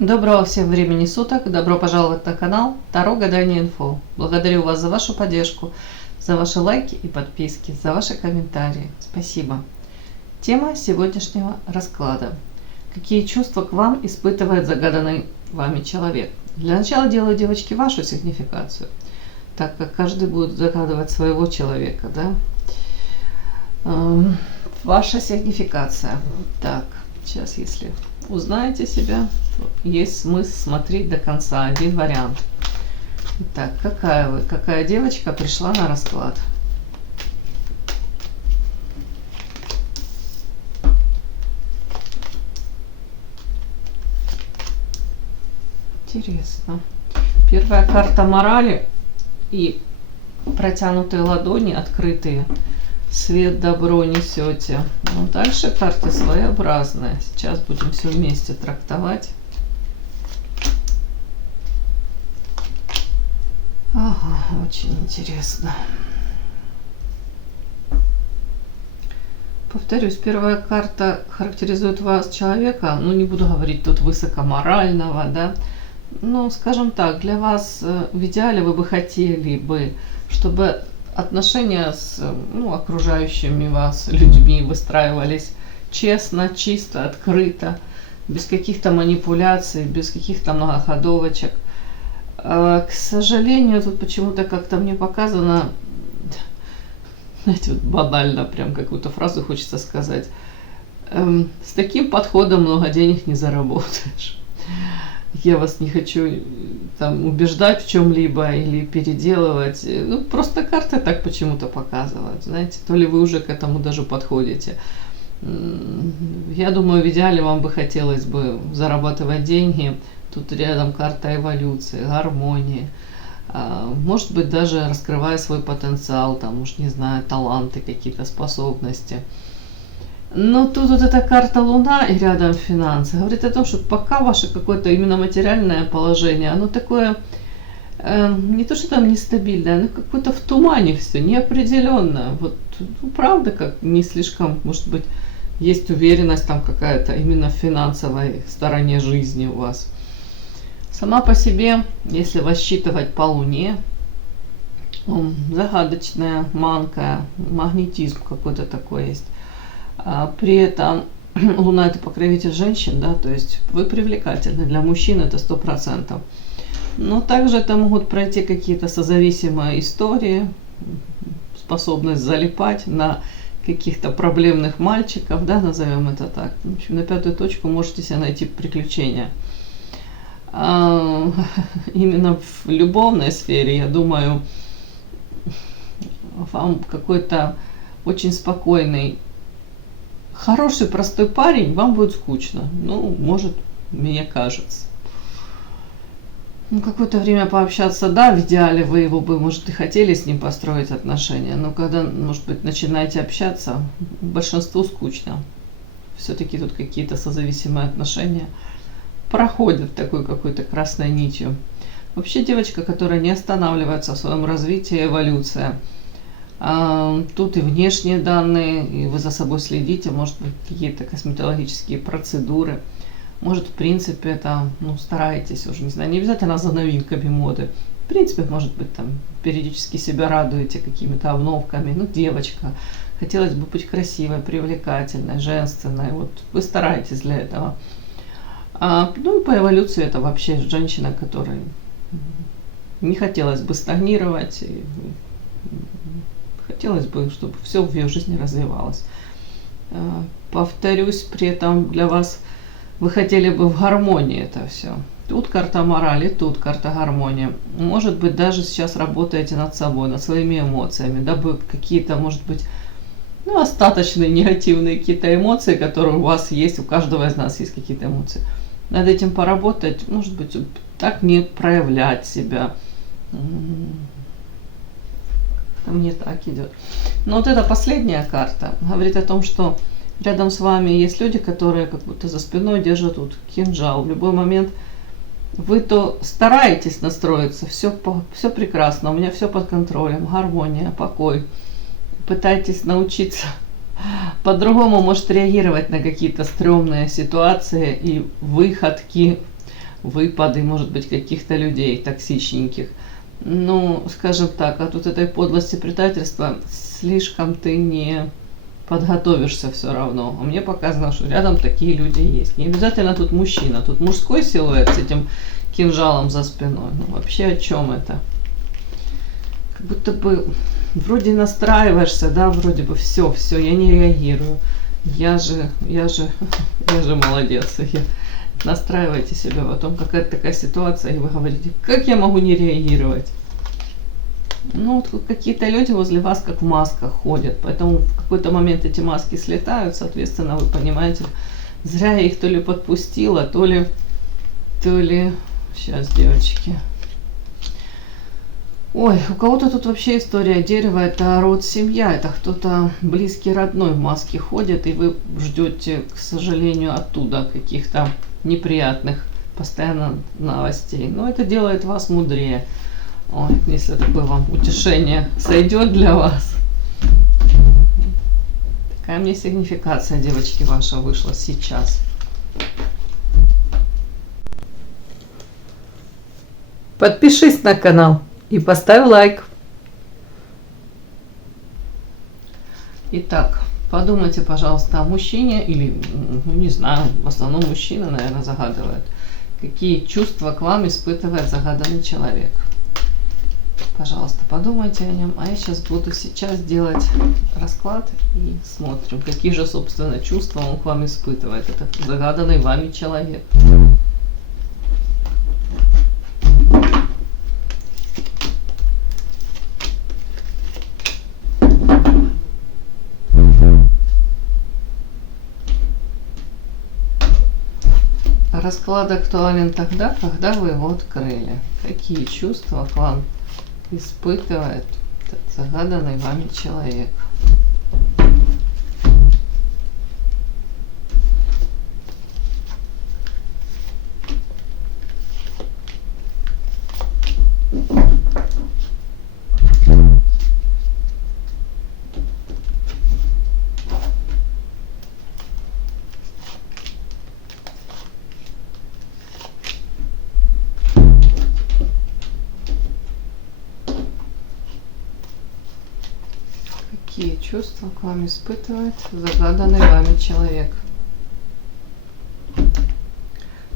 Доброго всем времени суток, добро пожаловать на канал Таро Гадание Инфо. Благодарю вас за вашу поддержку, за ваши лайки и подписки, за ваши комментарии. Спасибо. Тема сегодняшнего расклада. Какие чувства к вам испытывает загаданный вами человек? Для начала делаю, девочки, вашу сигнификацию, так как каждый будет загадывать своего человека, да? Ваша сигнификация. Так, сейчас, если узнаете себя, есть смысл смотреть до конца. Один вариант. Итак, какая вы, какая девочка пришла на расклад? Интересно. Первая карта морали и протянутые ладони открытые. Свет, добро несете. Но дальше карты своеобразные. Сейчас будем все вместе трактовать. Ага, очень интересно. Повторюсь, первая карта характеризует вас, человека, ну не буду говорить тут высокоморального, да, но, скажем так, для вас в идеале вы бы хотели бы, чтобы отношения с окружающими вас людьми выстраивались честно, чисто, открыто, без каких-то манипуляций, без каких-то многоходовочек. К сожалению, тут почему-то как-то мне показано, знаете, вот банально, прям какую-то фразу хочется сказать. С таким подходом много денег не заработаешь. Я вас не хочу там убеждать в чем-либо или переделывать. Ну, просто карты так почему-то показывают, знаете. То ли вы уже к этому даже подходите. Я думаю, в идеале вам бы хотелось бы зарабатывать деньги. Тут рядом карта эволюции, гармонии. Может быть, даже раскрывая свой потенциал, там, уж не знаю, таланты, какие-то способности. Но тут вот эта карта Луна и рядом финансы говорит о том, что пока ваше какое-то именно материальное положение, оно такое, не то что там нестабильное, оно какое-то в тумане все, неопределенное. Вот, ну, правда, как не слишком, может быть, есть уверенность там какая-то именно в финансовой стороне жизни у вас. Сама по себе, если рассчитывать по Луне, загадочная, манкая, магнетизм какой-то такой есть. При этом Луна — это покровитель женщин, да, то есть вы привлекательны. Для мужчин это 100%. Но также это могут пройти какие-то созависимые истории, способность залипать на каких-то проблемных мальчиков, да, назовем это так. В общем, на пятую точку можете себе найти приключения. Именно в любовной сфере, я думаю, вам какой-то очень спокойный, хороший, простой парень, вам будет скучно. Ну, может, мне кажется. Ну, какое-то время пообщаться, да, в идеале вы его бы, может, и хотели с ним построить отношения, но когда, может быть, начинаете общаться, большинству скучно. Все-таки тут какие-то созависимые отношения проходят такой какой-то красной нитью. Вообще девочка, которая не останавливается в своем развитии, эволюция. Тут и внешние данные, и вы за собой следите, может быть, какие-то косметологические процедуры. Может, в принципе, это, стараетесь уже, не знаю, не обязательно за новинками моды. В принципе, может быть, там, периодически себя радуете какими-то обновками. Ну, девочка, хотелось бы быть красивой, привлекательной, женственной. Вот вы стараетесь для этого. Ну, по эволюции это вообще женщина, которой не хотелось бы стагнировать, и хотелось бы, чтобы все в ее жизни развивалось. Повторюсь, при этом для вас вы хотели бы в гармонии это все. Тут карта морали, тут карта гармония. Может быть, даже сейчас работаете над собой, над своими эмоциями, дабы какие-то, может быть, остаточные негативные какие-то эмоции, которые у вас есть, у каждого из нас есть какие-то эмоции. Над этим поработать, может быть, так не проявлять себя. Мне так идет. Но вот эта последняя карта говорит о том, что рядом с вами есть люди, которые как будто за спиной держат тут кинжал. В любой момент вы то стараетесь настроиться, все прекрасно, у меня все под контролем, гармония, покой. Пытаетесь научиться по-другому, может, реагировать на какие-то стрёмные ситуации и выходки выпады, может быть, каких-то людей токсичненьких. Ну, скажем так, от вот этой подлости предательства слишком ты не подготовишься все равно. А мне показано, что рядом такие люди есть. Не обязательно тут мужчина, тут мужской силуэт с этим кинжалом за спиной. Ну, вообще о чем это? Как будто бы вроде настраиваешься, да, вроде бы все, я не реагирую. Я же молодец. Настраивайте себя потом, какая-то такая ситуация, и вы говорите, как я могу не реагировать? Ну, вот какие-то люди возле вас как в масках ходят, поэтому в какой-то момент эти маски слетают, соответственно, вы понимаете, зря я их то ли подпустила, то ли... Сейчас, девочки. Ой, у кого-то тут вообще история дерева, это род, семья, это кто-то близкий, родной в маске ходит, и вы ждете, к сожалению, оттуда каких-то неприятных постоянно новостей. Но это делает вас мудрее. Ой, если такое вам утешение сойдет для вас. Такая мне сигнификация, девочки, ваша вышла сейчас. Подпишись на канал и поставь лайк. Итак, подумайте, пожалуйста, о мужчине, или, ну, не знаю, в основном мужчина, наверное, загадывает. Какие чувства к вам испытывает загаданный человек? Пожалуйста, подумайте о нем. А я буду сейчас делать расклад и смотрим, какие же, собственно, чувства он к вам испытывает, этот загаданный вами человек. Расклад актуален тогда, когда вы его открыли. Какие чувства к вам испытывает этот загаданный вами человек? Какие чувства к вам испытывает загаданный вами человек?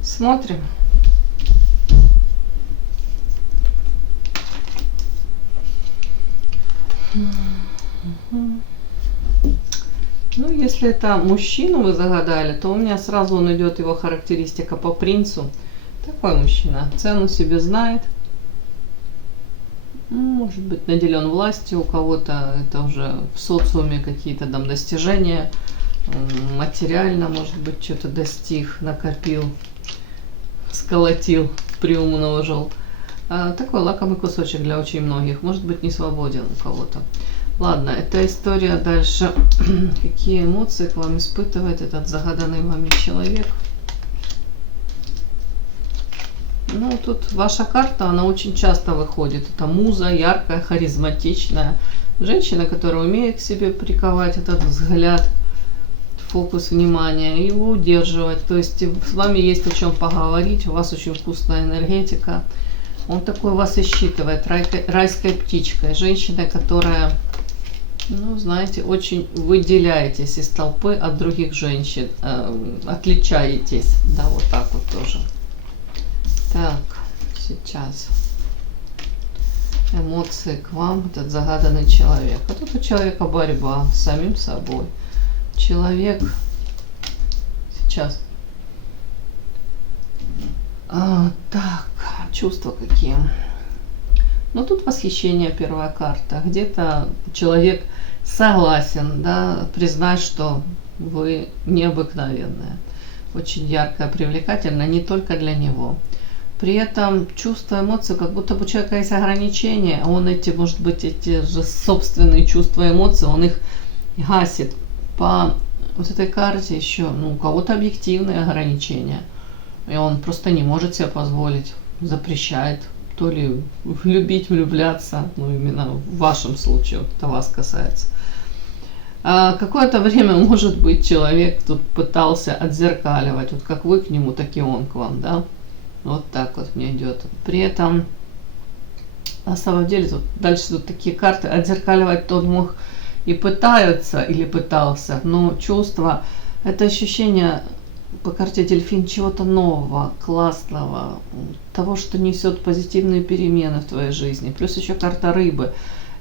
Смотрим. Ну, если это мужчину вы загадали, то у меня сразу он идет, его характеристика по принцу. Такой мужчина. Цену себе знает. Может быть, наделен властью, у кого-то это уже в социуме какие-то там достижения, материально, может быть, что-то достиг, накопил, сколотил, приумножил. Такой лакомый кусочек для очень многих, может быть, не свободен у кого-то. Ладно, это история дальше. Какие эмоции к вам испытывает этот загаданный вами человек? Ну, тут ваша карта, она очень часто выходит. Это муза, яркая, харизматичная. Женщина, которая умеет к себе приковать этот взгляд, фокус внимания, и его удерживать. То есть с вами есть о чем поговорить, у вас очень вкусная энергетика. Он такой вас и считывает, райской птичкой. Женщина, которая, ну, знаете, очень выделяетесь из толпы от других женщин. Отличаетесь, да, вот так вот тоже. Так, сейчас эмоции к вам, этот загаданный человек. А тут у человека борьба с самим собой. Человек сейчас. Так, чувства какие? Ну, тут восхищение, первая карта. Где-то человек согласен, да, признать, что вы необыкновенная. Очень яркая, привлекательная, не только для него. При этом чувства, эмоции, как будто бы у человека есть ограничения, а он эти, может быть, эти же собственные чувства, эмоции, он их гасит. По вот этой карте еще, ну, у кого-то объективные ограничения, и он просто не может себе позволить, запрещает, то ли любить, влюбляться, ну, именно в вашем случае, вот это вас касается. Какое-то время, может быть, человек тут пытался отзеркаливать, вот как вы к нему, так и он к вам, да. Вот так вот мне идет. При этом, на самом деле, тут дальше тут такие карты, отзеркаливать он мог и пытаются, или пытался, но чувство, это ощущение по карте дельфин чего-то нового, классного, того, что несет позитивные перемены в твоей жизни. Плюс еще карта рыбы.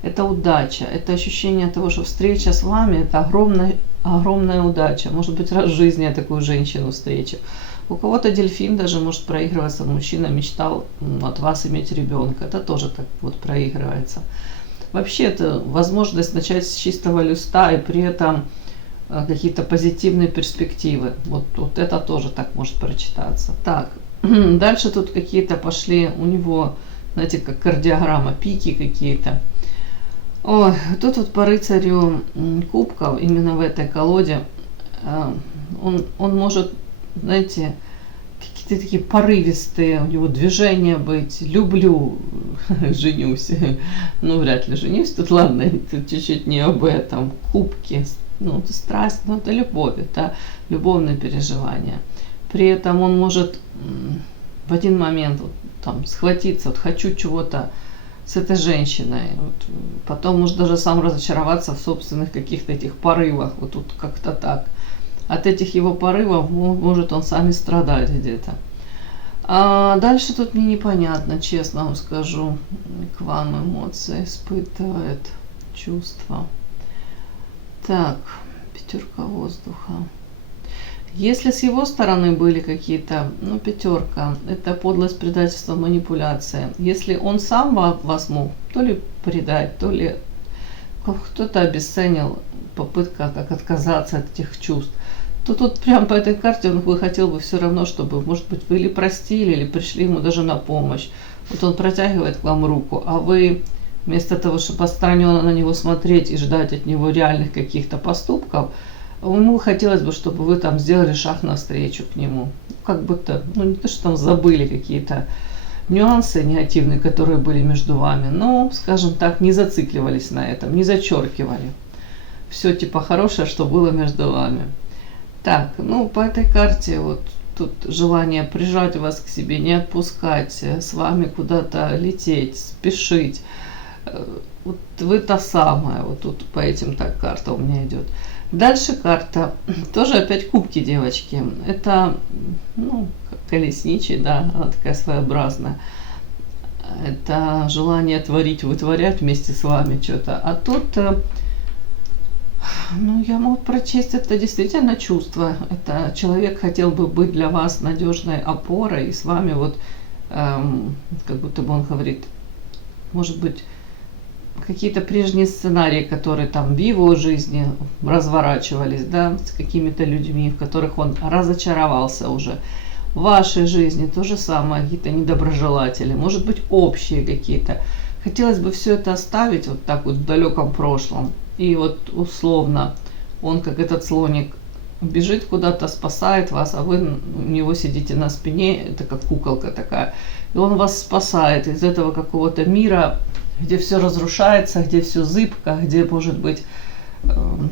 Это удача, это ощущение того, что встреча с вами – это огромная, огромная удача. Может быть, раз в жизни я такую женщину встречу. У кого-то дельфин даже может проигрываться. Мужчина мечтал от вас иметь ребенка. Это тоже так вот проигрывается. Вообще, это возможность начать с чистого листа и при этом какие-то позитивные перспективы. Вот это тоже так может прочитаться. Так, дальше тут какие-то пошли у него, знаете, как кардиограмма, пики какие-то. Ой, тут вот по рыцарю кубков, именно в этой колоде, он может, знаете, какие-то такие порывистые у него движения быть. Люблю, женюсь. Ну, вряд ли женюсь. Тут ладно, тут чуть-чуть не об этом. Кубки, ну, это страсть, ну, это любовь, это любовные переживания. При этом он может в один момент вот, там, схватиться, вот хочу чего-то с этой женщиной. Вот, потом может даже сам разочароваться в собственных каких-то этих порывах. Вот тут как-то так. От этих его порывов может он сам и страдать где-то. А дальше тут мне непонятно, честно вам скажу. К вам эмоции испытывает, чувства. Так, пятерка воздуха. Если с его стороны были какие-то, ну, пятерка, это подлость, предательство, манипуляция. Если он сам вас мог то ли предать, то ли кто-то обесценил, попытка как отказаться от этих чувств, то тут прям по этой карте он бы хотел бы все равно, чтобы, может быть, вы или простили, или пришли ему даже на помощь. Вот он протягивает к вам руку, а вы вместо того, чтобы отстраненно на него смотреть и ждать от него реальных каких-то поступков, ему хотелось бы, чтобы вы там сделали шаг навстречу к нему. Как будто, ну не то, что там забыли какие-то нюансы негативные, которые были между вами, но, скажем так, не зацикливались на этом, не зачеркивали. Все типа хорошее, что было между вами. Так, ну по этой карте вот тут желание прижать вас к себе, не отпускать, с вами куда-то лететь, спешить. Вот вы та самая, вот тут по этим так карта у меня идет. Дальше карта, тоже опять кубки, девочки. Это, ну, колесничий, да, она такая своеобразная. Это желание творить, вытворять вместе с вами что-то. А тут, ну, я могу прочесть, это действительно чувство. Это человек хотел бы быть для вас надежной опорой, и с вами вот, как будто бы он говорит, может быть, какие-то прежние сценарии, которые там в его жизни разворачивались, да, с какими-то людьми, в которых он разочаровался уже. В вашей жизни то же самое, какие-то недоброжелатели, может быть, общие какие-то. Хотелось бы все это оставить вот так вот в далеком прошлом. И вот условно он, как этот слоник, бежит куда-то, спасает вас, а вы у него сидите на спине, это как куколка такая. И он вас спасает из этого какого-то мира, где все разрушается, где все зыбко, где может быть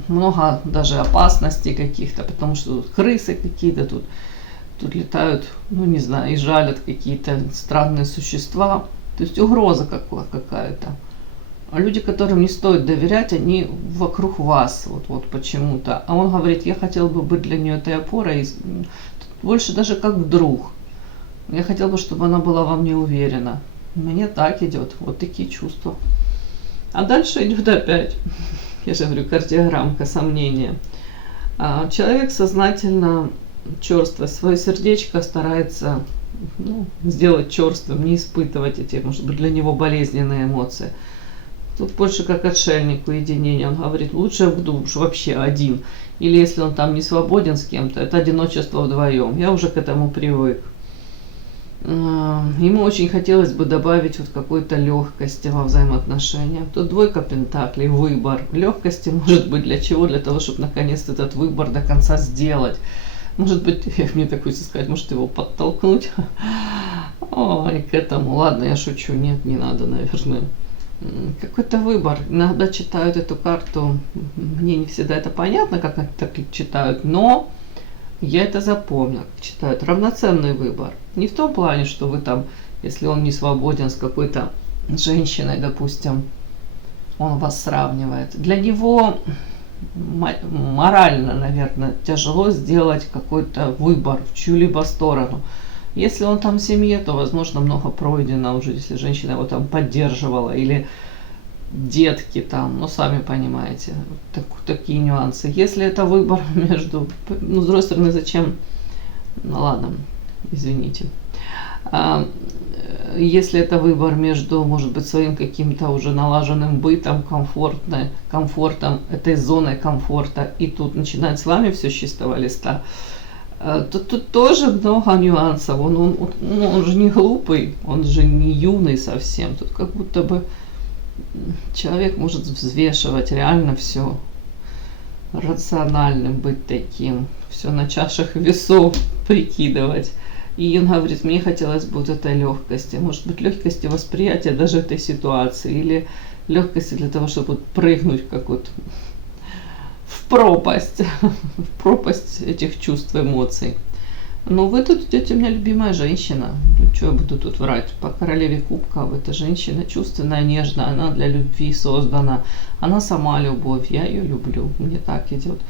много даже опасностей каких-то, потому что тут крысы какие-то, тут летают, ну не знаю, и жалят какие-то странные существа. То есть угроза какая-то. А люди, которым не стоит доверять, они вокруг вас, вот почему-то. А он говорит, я хотел бы быть для нее этой опорой, больше даже как друг. Я хотел бы, чтобы она была во мне уверена. Мне так идет, вот такие чувства. А дальше идет опять, я же говорю, кардиограммка, сомнения. Человек сознательно черство, свое сердечко старается, ну, сделать черствым, не испытывать эти, может быть, для него болезненные эмоции. Тут больше как отшельник, уединение. Он говорит, лучше в душ, вообще один. Или если он там не свободен с кем-то, это одиночество вдвоем. Я уже к этому привык. Ему очень хотелось бы добавить вот какой-то легкости во взаимоотношениях. Тут двойка пентаклей, выбор. Легкости может быть для чего? Для того, чтобы наконец этот выбор до конца сделать. Может быть, мне так хочется сказать, может его подтолкнуть. Ой, к этому. Ладно, я шучу. Нет, не надо, наверное. Какой-то выбор. Иногда читают эту карту. Мне не всегда это понятно, как они так читают, но Я это запомнила, читают. Равноценный выбор. Не в том плане, что вы там, если он не свободен с какой-то женщиной, допустим, он вас сравнивает. Для него морально, наверное, тяжело сделать какой-то выбор в чью-либо сторону. Если он там в семье, то, возможно, много пройдено уже, если женщина его там поддерживала, или детки там, ну, сами понимаете, такие нюансы. Если это выбор между, ну, с другой стороны, зачем, ну, ладно, извините. Если это выбор между, может быть, своим каким-то уже налаженным бытом, комфортом, этой зоной комфорта, и тут начинать с вами все с чистого листа, то тут тоже много нюансов. Он же не глупый, он же не юный совсем. Тут как будто бы человек может взвешивать реально все, рациональным быть таким, все на чашах весов прикидывать. И он говорит, мне хотелось бы вот этой легкости, может быть, легкости восприятия даже этой ситуации, или легкости для того, чтобы вот прыгнуть как вот в пропасть этих чувств, эмоций. Но вы тут идете, у меня любимая женщина. Что я буду тут врать? По королеве кубков. Эта женщина чувственная, нежная, она для любви создана. Она сама любовь, я ее люблю, мне так идет.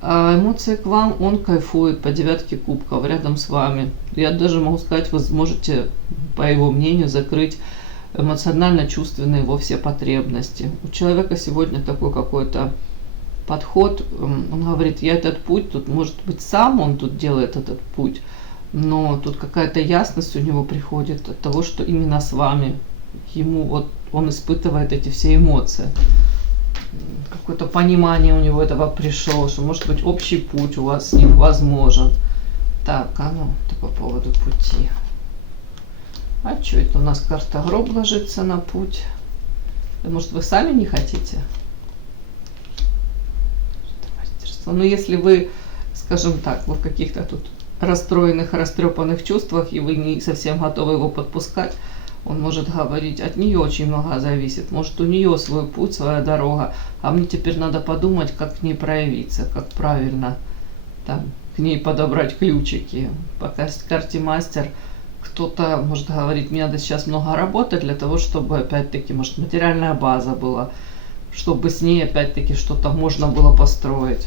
А эмоции к вам, он кайфует по девятке кубков рядом с вами. Я даже могу сказать, вы сможете, по его мнению, закрыть эмоционально-чувственные во все потребности. У человека сегодня такой какой-то подход, он говорит, я этот путь, тут может быть сам он тут делает этот путь, но тут какая-то ясность у него приходит от того, что именно с вами, ему вот он испытывает эти все эмоции. Какое-то понимание у него этого пришло, что может быть общий путь у вас с ним возможен. Так, а ну, это по поводу пути. А что это у нас карта гроб ложится на путь? Может, вы сами не хотите? Но если вы, скажем так, вы в каких-то тут расстроенных, растрепанных чувствах, и вы не совсем готовы его подпускать, он может говорить, от нее очень много зависит, может у нее свой путь, своя дорога, а мне теперь надо подумать, как к ней проявиться, как правильно там, к ней подобрать ключики. По карте мастер кто-то может говорить, мне надо сейчас много работать для того, чтобы опять-таки, может, материальная база была, чтобы с ней опять-таки что-то можно было построить.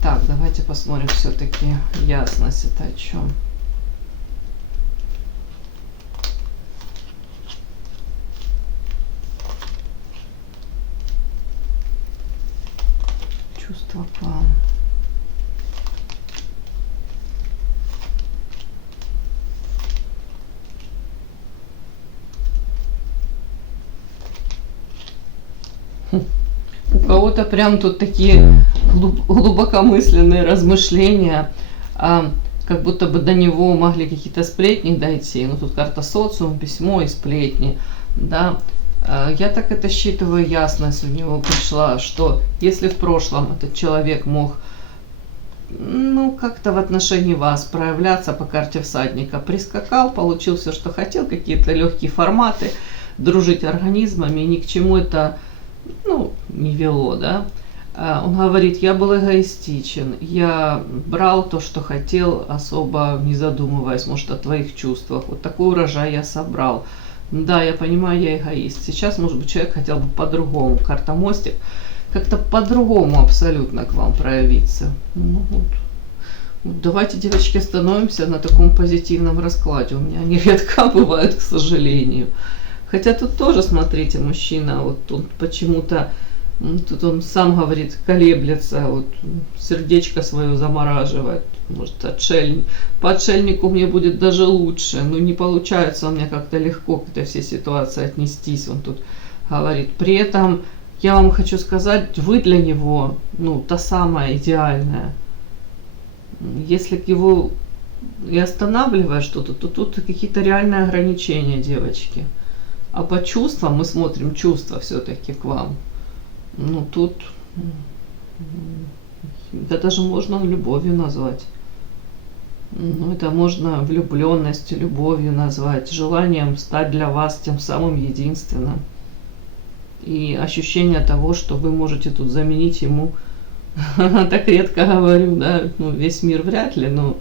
Так, давайте посмотрим все-таки ясность это о чем. Чувство к вам. У кого-то прям тут такие глубокомысленные размышления, как будто бы до него могли какие-то сплетни дойти. Ну, тут карта социум, письмо и сплетни. Да. Я так это считываю, ясность у него пришла, что если в прошлом этот человек мог, ну, как-то в отношении вас проявляться по карте всадника, прискакал, получил все, что хотел, какие-то легкие форматы, дружить организмами, ни к чему это, ну, не вело, да. Он говорит, я был эгоистичен, я брал то, что хотел, особо не задумываясь, может, о твоих чувствах. Вот такой урожай я собрал. Да, я понимаю, я эгоист. Сейчас, может быть, человек хотел бы по-другому. Карта мостик как-то по-другому абсолютно к вам проявиться. Ну, вот. Давайте, девочки, остановимся на таком позитивном раскладе. У меня нередко бывает, к сожалению. Хотя тут тоже, смотрите, мужчина, вот он почему-то, тут он сам говорит, колеблется, вот сердечко свое замораживает. Может, по отшельнику мне будет даже лучше, но не получается у меня как-то легко к этой всей ситуации отнестись, он тут говорит. При этом я вам хочу сказать, вы для него, ну, та самая идеальная. Если его и останавливает что-то, то тут какие-то реальные ограничения, девочки. А по чувствам, мы смотрим чувства все-таки к вам. Ну, тут это даже можно любовью назвать. Ну, это можно влюбленностью, любовью назвать, желанием стать для вас тем самым единственным. И ощущение того, что вы можете тут заменить ему Так редко говорю, да, ну, весь мир вряд ли, но,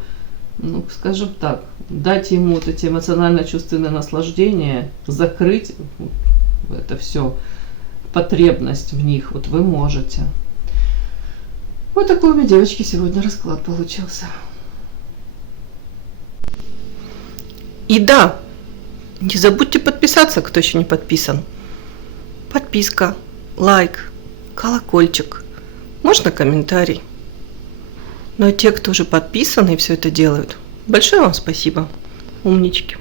ну, скажем так, дать ему вот эти эмоционально-чувственные наслаждения, закрыть это все, потребность в них, вот вы можете. Вот такой у меня, девочки, сегодня расклад получился. И да, не забудьте подписаться, кто еще не подписан. Подписка, лайк, колокольчик, можно комментарий. Ну а те, кто уже подписаны и все это делают, большое вам спасибо, умнички.